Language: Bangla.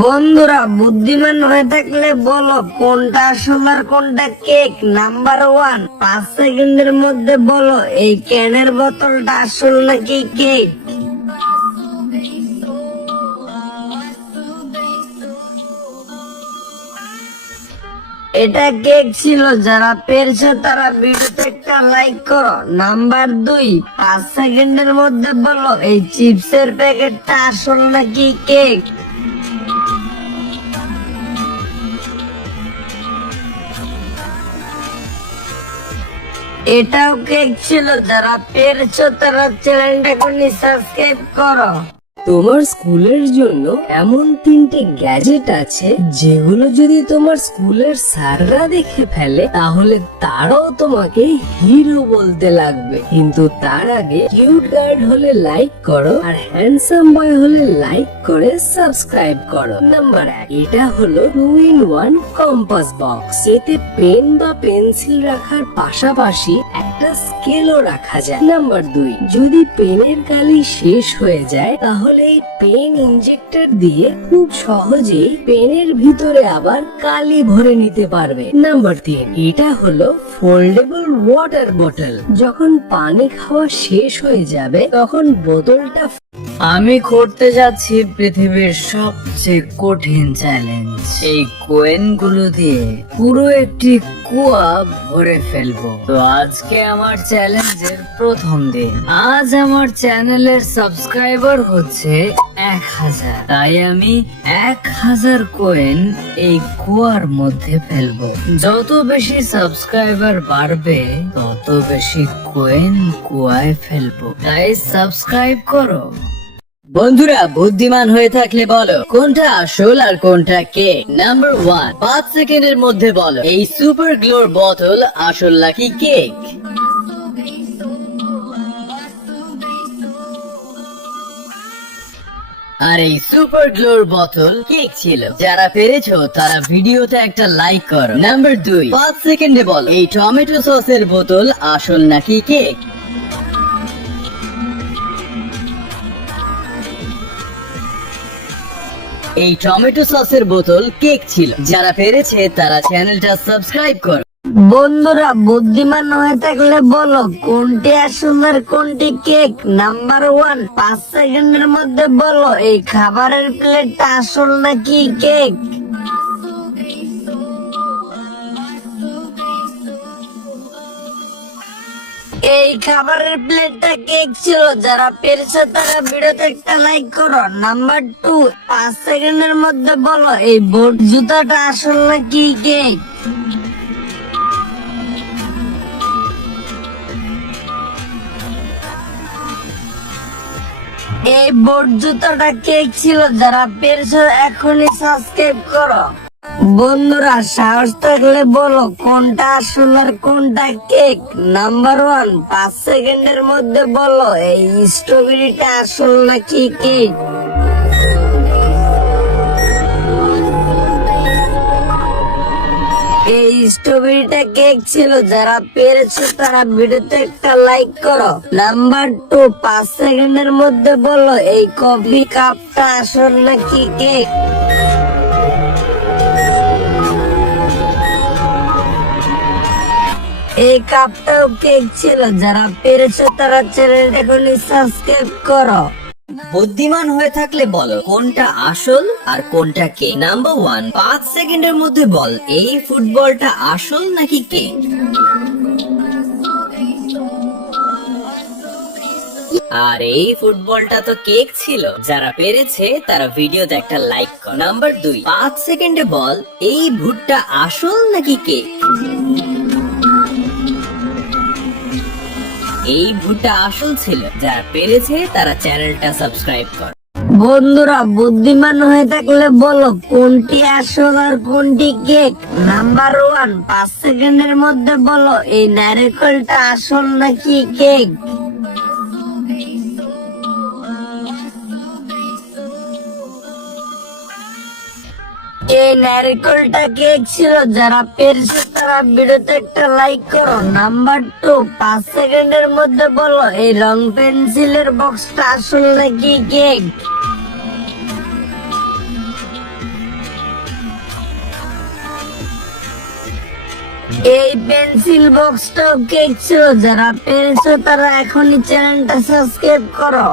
বন্ধুরা, বুদ্ধিমান হয়ে থাকলে বলো কোনটা আসল আর কোনটা কেক। নাম্বার 1, 5 সেকেন্ডের মধ্যে বলো এই ক্যানের বোতলটা আসল নাকি কেক। এটা কেক ছিল, যারা পেরেছো তারা ভিডিওতে একটা লাইক করো। নাম্বার 2, 5 সেকেন্ডের মধ্যে বলো এই চিপসের প্যাকেটটা আসল নাকি কেক। এটাও কেক ছিল, যারা পেরেছো তারা চ্যানেলটা এখনই সাবস্ক্রাইব করো। তোমার স্কুলের জন্য এমন 3টে গ্যাজেট আছে যেগুলো যদি তোমার স্কুলের স্যাররা দেখে ফেলে তাহলে তারাও তোমাকে হিরো বলতে লাগবে। কিন্তু তার আগে কিউট গার্ড হলে লাইক করো আর হ্যান্ডসাম বয় হলে লাইক করে সাবস্ক্রাইব করো। নাম্বার 1, এটা হলো 2-in-1 কম্পাস বক্স। এতে পেন বা পেন্সিল রাখার পাশাপাশি একটা স্কেলও রাখা যায়। নাম্বার 2, যদি পেনের কালি শেষ হয়ে যায় তাহলে এই পেন ইনজেক্টর দিয়ে খুব সহজেই পেনের ভিতরে আবার কালি ভরে নিতে পারবে। নাম্বার 3, এটা হলো ফোল্ডেবল ওয়াটার বোতল। যখন পানি খাওয়া শেষ হয়ে যাবে তখন বোতলটা আমি করতে যাচ্ছি পৃথিবীর সবচেয়ে কঠিন চ্যালেঞ্জ। এই কয়েনগুলো দিয়ে পুরো একটি কুয়া ভরে ফেলবো। তো আজকে আমার চ্যালেঞ্জের প্রথম দিন। আজ আমার চ্যানেলের সাবস্ক্রাইবার হচ্ছে 1000, তাই আমি 1000 কয়েন এই কুয়ার মধ্যে ফেলবো। যত বেশি সাবস্ক্রাইবার বাড়বে তত বেশি কয়েন কুয়ায় ফেলবো, তাই সাবস্ক্রাইব করো। বন্ধুরা, বুদ্ধিমান হয়ে থাকলে বলো কোনটা আসল আর কোনটা কেক। নাম্বার 1, 5 সেকেন্ডের মধ্যে বলো এই সুপার গ্লোর বোতল আসল নাকি কেক। আর এই সুপার গ্লোর বোতল কেক ছিল। যারা পেরেছো তারা ভিডিওতে একটা লাইক করো। নাম্বার 2, 5 সেকেন্ডে বলো এই টমেটো সসের বোতল আসল নাকি কেক। এই টমেটো সসের বোতল কেক ছিল। যারা পেরেছে তারা চ্যানেলটা সাবস্ক্রাইব করো। বন্ধুরা, বুদ্ধিমান হয়ে থাকলে বলো কোনটি আসল আর কোনটি কেক। নাম্বার 1, 5 সেকেন্ডের মধ্যে বলো এই খাবারের প্লেটটা আসল নাকি কেক। এই খাবারের প্লেটটা কেক ছিল। যারা পেরেছে তারা ভিডিওতে একটা লাইক করো। নাম্বার 2, 5 সেকেন্ডের মধ্যে বলো এই বোট জুতাটা আসল নাকি কেক। এই বোট জুতাটা কেক ছিল। যারা পেরেছে এখনই সাবস্ক্রাইব করো। বন্ধুরা, সাহস থাকলে বলো কোনটা আসল আর কোনটা কেক। নাম্বার 1, 5 সেকেন্ডের মধ্যে বলো এই স্ট্রবেরিটা আসল নাকি কেক। এই স্ট্রবেরিটা কেক ছিল। যারা পেরেছে তারা ভিডিওতে একটা লাইক করো। নাম্বার 2, 5 সেকেন্ডের মধ্যে বলো এই কফি কাপটা আসল নাকি কেক। এই কাপটাও কেক ছিল। যারা পেরেছে তারা চ্যানেলটা এখনই সাবস্ক্রাইব করো। বুদ্ধিমান হয়ে থাকলে বলো কোনটা আসল আর কোনটা কেক। নাম্বার 1, 5 সেকেন্ডের মধ্যে বল এই ফুটবলটা আসল নাকি কেক। আর এই ফুটবলটা তো কেক ছিল। যারা পেরেছে তারা ভিডিওতে একটা লাইক কর। নাম্বার 2, 5 সেকেন্ডে বল এই ভুট্টা আসল নাকি কেক। এই ভুট্টা আসল ছিল। যারা পেরেছে তারা চ্যানেলটা সাবস্ক্রাইব কর। বন্ধুরা, বুদ্ধিমান হয়ে থাকলে বলো কোনটি আসল আর কোনটি কেক। নাম্বার 1, 5 সেকেন্ডের মধ্যে বলো এই নারকেলটা আসল নাকি কেক। এই নারকেলটা কেক ছিল। যারা পেরেছে তারা ভিডিওতে একটা লাইক করো। নাম্বার 2, 5 সেকেন্ডের মধ্যে বলো এই রং পেন্সিলের বক্সটা আসল নাকি কেক। এই পেন্সিল বক্সটাও কেক ছিল, যারা পেরেছো তারা এখনই চ্যানেলটা সাবস্ক্রাইব করো।